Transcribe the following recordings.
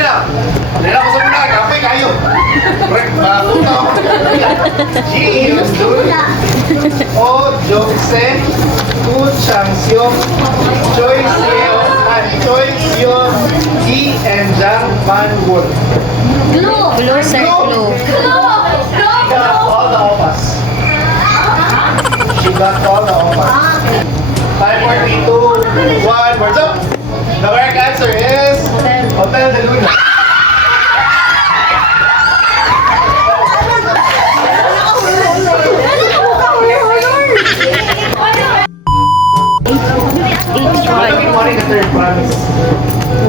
lang. Dahil ako sa muna, kapay kayo. Punta ako. G, O, Jose, Tu, Changxiong, Choi, Seo, Choi, Sion, Yi, and Zhang, Man, Wood. Glue, sir, glue. She got all the offers. She got all the offers. 5, 4, 3, 2, 1, words up. The correct answer is Hotel de Luna. Ano kinuha ka third promise?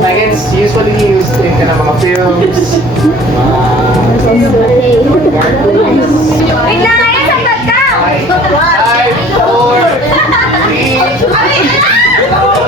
Again, usually used in ka ng mga films. Wait lang, ayan, sabat ka! 5, 4, 3, 2, 1.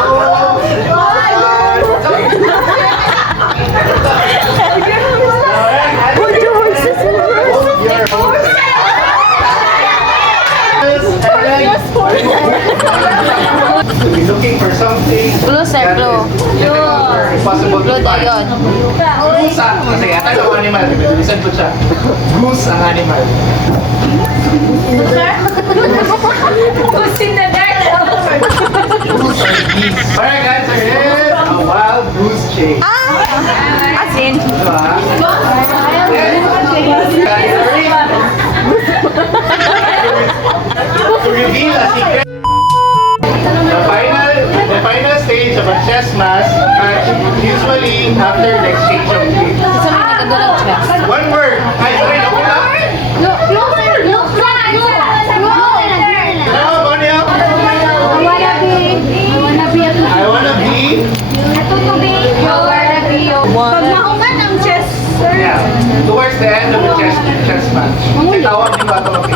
To be looking for something Blue, sir, that blue. is difficult or impossible to Blue daw find. yun. Goose kasi ata sa animal, bilisan ko siya. Goose ang animal. Who's in the dark? Goose or geese. Correct answer is a wild goose chase. As in, Diba? To reveal a secret. The final stage of a chess match usually after the exchange of games. gusto mo yung nagagulang chess. One word. Ay, sorry, no muna. Ano, Bonia? I wanna be. Pag nauman ang chess, sir. Yeah. Towards the end of the chess match. Tawag yung bato of